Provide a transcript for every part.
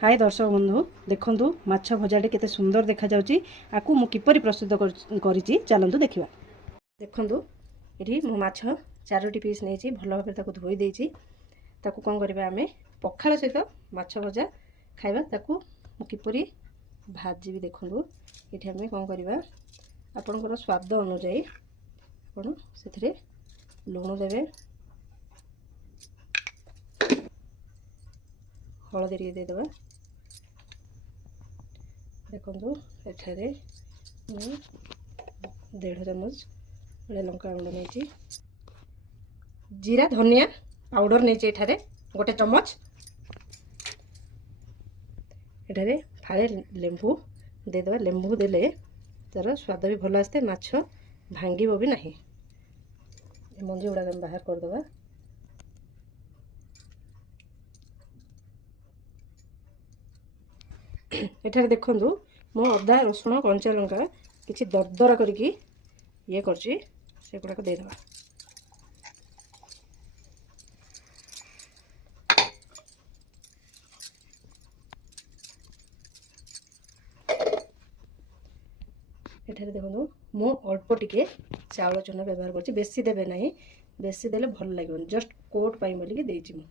हाय दर्शक बंधु देखु माछ भजाटे केते सुंदर देखा जाउची आकु मु किपरि प्रस्तुत करिची चलंतु देखिबा। देखंतु एठी मु माछ 4टी पीस नेची भलो भाबे ताकु धोई देची ताकु कोन करबा हमें पखाळ सहित माछ भजा खाइबा ताकु मु किपरि भाजीबी। देखंतु एठी हमें कोन करबा आपनकर स्वाद अनुसार आपण सेथिरे लूण देबे, हलदी टिके देदेबा। देखो एठारे 1.5 चामच लंका गुंड नहीं, जीरा धनिया पाउडर नहीं एठारे 1 चमच, एठारे फाड़े लेंबू देदेबा। लेंबू देले तार स्वाद भी भल आसते, माछ भांगीब भी नहीं। मंजी गुड़ा बाहर करदेबा। एठारे देखंतु मो अदा रसुण कंचा लंका किछि दरदरा करके ये करछि से गुडा को दे देबा। एठारे देखंतु मो अल्प टिके चावल चूना व्यवहार करछि, बेसी देबे नहीं, बेसी देले भल लागबो, जस्ट कोट पाई बोली के देछि मु।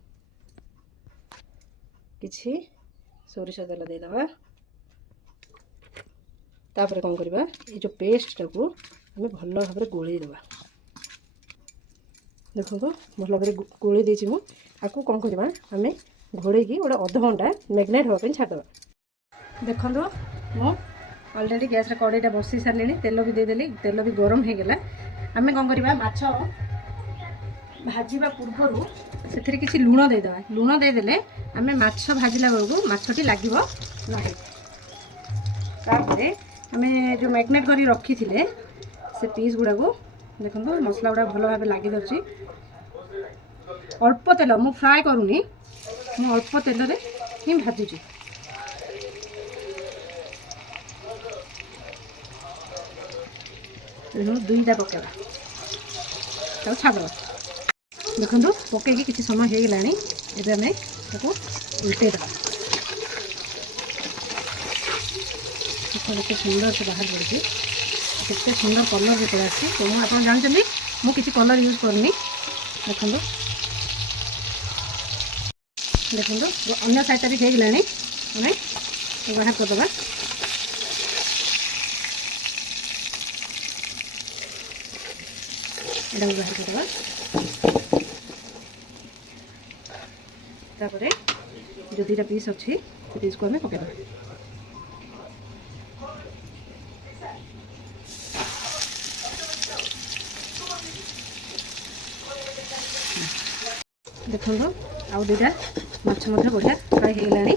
किछि सोरिष तेल दे देबा। तापर कौन करबा ये जो पेस्ट टाकू हमें भल भाव में गोली देबा। देखो भल भाव गोली देछि मु। आकु कौन करबा हमें घोड़े की गोटे अध घंटा मैग्नेट होगा छाड़देबा। देखो मु ऑलरेडी गैस रे कड़ाईटा बसी सारे, तेल भी देदेली, तेल भी गरम हो गला। आम कौन करबा माछ भाजीबा पूर्व से किसी लुण देदेबा। लुण देदेले आम माछ भाजिला बेलू माछटी लागिबो नहीं। तापरे आमे जो मैग्नेट करी रखी थिले से पीस गुड़ा को देखो मसला गुड़ा भल भाव लगी दर्जी। अल्प तेल मु फ्राए करूनी, मु अल्प तेल रे ही भाजुची। दुईटा पकेबा तो छाड़ देखो पकईकि किसी समय हो गलानी। एबे आमे ताको उल्टे देबा। केते सुंदर से बाहर पड़ी, केते सुंदर कलर भी पड़ा। तो मुझे आप जानते मु किसी कलर यूज करनी। देखो देखो अन्य साइड भी हो गलानी, हमें बाहर करदेबा। एटा बाहर करदेबा। तापरे जो 2टा पीस अच्छी से पीस को हमें पकेदेबा। देखो आउ 2टा माछ बढ़िया फ्राए हो गलानी,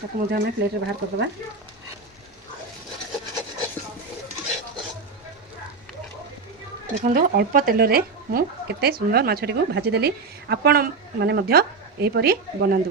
ताको आम प्लेट बाहर करदेबा। देखो अल्प तेल रे मु केते सुंदर माछटी को भाजी देली। आपण माने मध्य एपरी बनांदु।